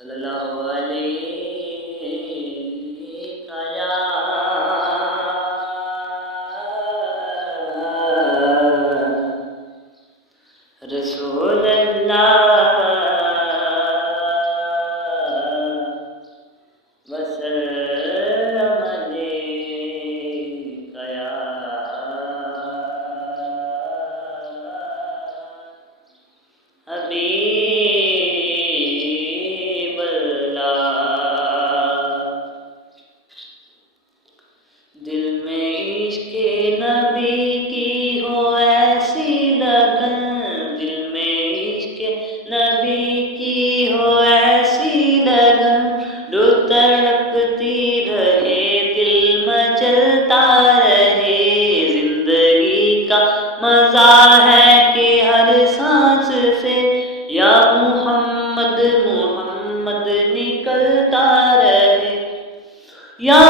صلی اللہ علیہ یا رسول اللہ وسلم علیک یا حبیب اللہ۔ دل میں عشق نبی کی ہو ایسی لگن، دل میں عشق نبی کی ہو ایسی لگن، رو تڑپتی رہے دل مچلتا رہے، زندگی کا مزہ ہے کہ ہر سانس سے یا محمد محمد نکلتا رہے، یا